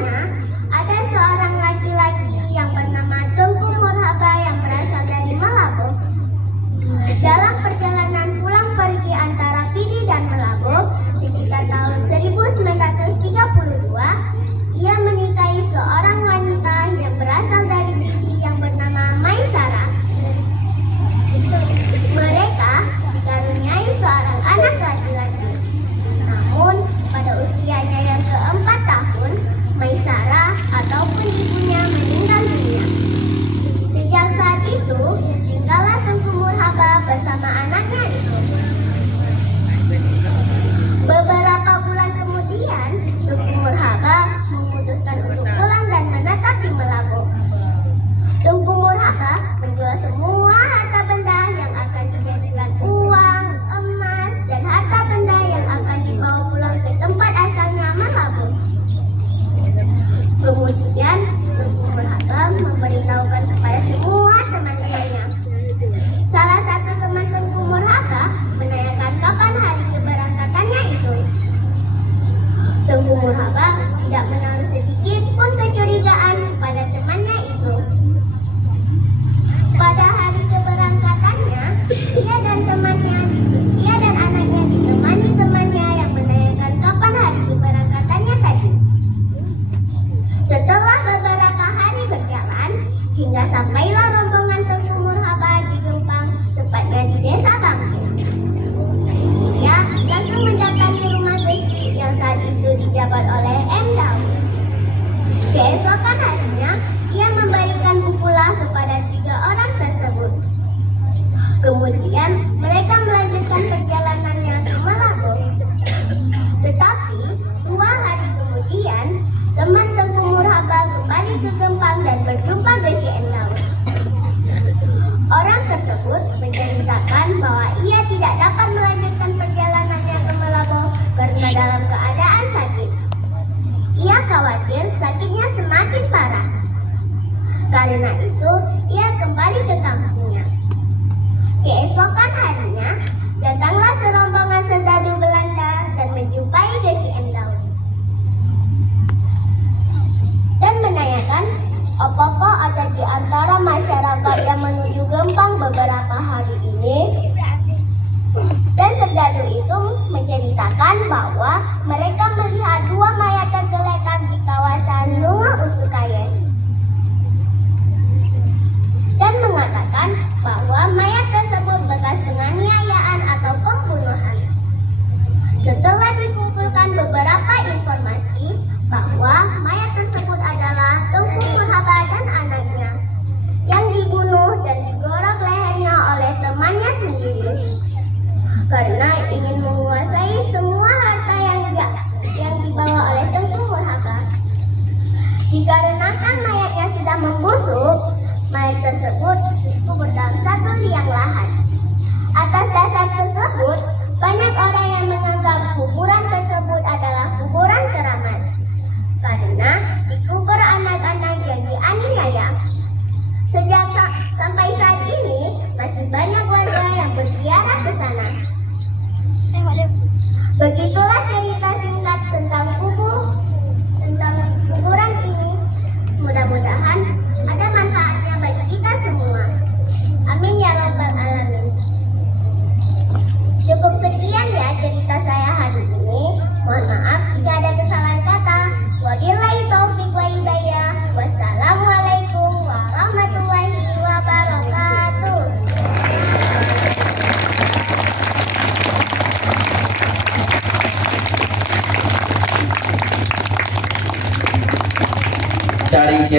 ceritanya, ada seorang laki-laki yang bernama Tengku Murhaba yang berasal dari Malabo. Dalam perjalanan pulang pergi antara Pidi dan Malabo sekitar tahun 1932, ia menikahi seorang wanita yang berasal dari Pidi yang bernama Maisara. Mereka dikaruniai seorang anak laki-laki. Namun, pada usianya yang keempat tahun, Maisara ataupun ibunya meninggal dunia. Sejak saat itu, tinggallah Tengku Murhaba bersama anaknya itu. Beberapa bulan kemudian, Tengku Murhaba memutuskan untuk pulang dan menetap di Malabo. Tengku Murhaba menjual semua harta benda yang akan dijadikan uang, emas, dan harta benda yang akan dibawa pulang ke tempat asalnya Malabo. Kemudian, Tengku Murhaba memberitahukan kepada semua teman-temannya. Salah satu teman Tengku Murhaba menanyakan kapan hari keberangkatannya itu. Tengku Murhaba tidak menaruh sedikit pun kecurigaan pada temannya itu. Pada hari keberangkatannya, ia dan anaknya ditemani temannya yang menanyakan kapan hari keberangkatannya tadi. Setelah beberapa hari berjalan, hingga sampailah rombongan Tengku Murhaba di Gempang, tepatnya di Desa Bangkil. Ia langsung mendatangi rumah besi yang saat itu dijabat oleh M. Daud. Keesokan harinya, ia memberikan bukulah kepada 3 orang tersebut. Kemudian, mereka melanjutkan perjalanannya ke Malabo. Tetapi, 2 hari kemudian, teman Tengku Murhaba kembali ke Gempang dan berjumpa besi M. Daud. Orang tersebut menceritakan bahwa ia tidak dapat melanjutkan perjalanannya ke Malabo karena dalam keadaan sakit. Ia khawatir sakitnya semakin parah. Karena itu, ia kembali ke kampungnya. Keesokan harinya, datanglah serombongan serdadu Belanda dan menjumpai besi M. Daud. Dan menanyakan, apakah ada di antara masyarakat yang menuju Gempang beberapa hari ini? Dan serdadu itu menceritakan bahwa mereka melihat 2 mayat tergeletak di kawasan Lunga Utukayen. Dan mengatakan bahwa mayat tersebut bekas penganiayaan atau pembunuhan. Setelah dikumpulkan beberapa informasi bahwa mayat tersebut adalah Tengku Murhaba dan anaknya yang dibunuh dan digorok lehernya oleh temannya sendiri karena ingin menguasai semua harta yang dibawa oleh Tengku Murhaba. Dikarenakan mayatnya sudah membusuk, mayat tersebut dikubur dalam 1 liang lahat. Atas dasar tersebut, banyak orang yang menganggap kuburan tersebut adalah kuburan keramat karena dikubur anak-anak yang dianiaya. Sejak sampai saat ini, masih banyak warga yang berziarah ke sana. Begitulah cerita singkat tentang kuburan ini. Mudah-mudahan ada manfaatnya bagi kita semua. Amin ya rabbal alamin. Cukup sekian ya cerita saya hari ini. Mohon maaf jika ada kesalahan kata. Wabillahi taufiq wa hidayah. Wassalamualaikum warahmatullahi wabarakatuh. Sharing